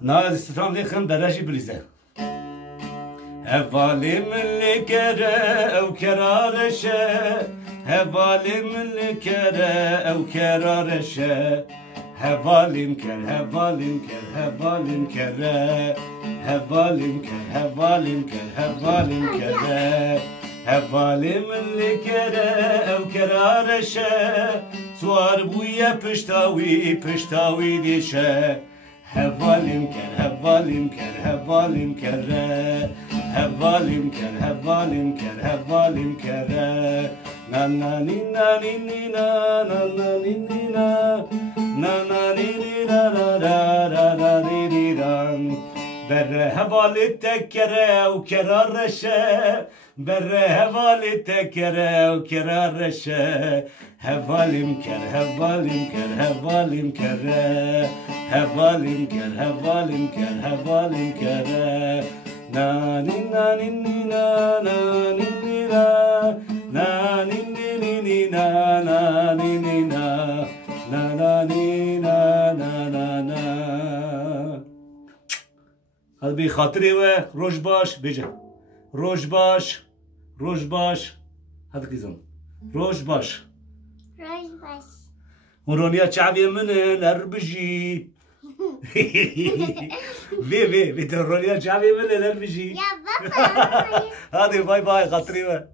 Na istram lekhan beraji blize. Hevalim lekere ev kerareşe. Hevalim lekere ev kerareşe. Hevalim ker, hevalim ker, hevalim kere. Hevalim ker, hevalim ker, hevalim kere. Hevalim lekere ev kerareşe. Suar buye piştavi dişe. Hevalim ker, hevalim ker, hevalim kere. Hevalim ker, hevalim ker, hevalim kere. Na na ni na ni ni na na na ni ni na. Na na ni ni na na ra ra ra ni ni ran. Berre hevali tekere u kerarreşe. Berre hevali tekere u kerarreşe. Hevalim ker, hevalim ker, hevalim kere. Hevalim ker, hevalim ker, hevalim kere. Na ni na ni ni na na ni ni na. Na ni ni ni ni na na ni ni na. Na na ni na na na na. Hadi bir hatırı ve rojbaş bece. Rojbaş. Rojbaş. Hadi kızım. Rojbaş. Rojbaş. Muroniya çaviye minin erbiji. Ve de Roniya çaviye minin erbiji. Ya baba. Hadi bay bay hatırı ve.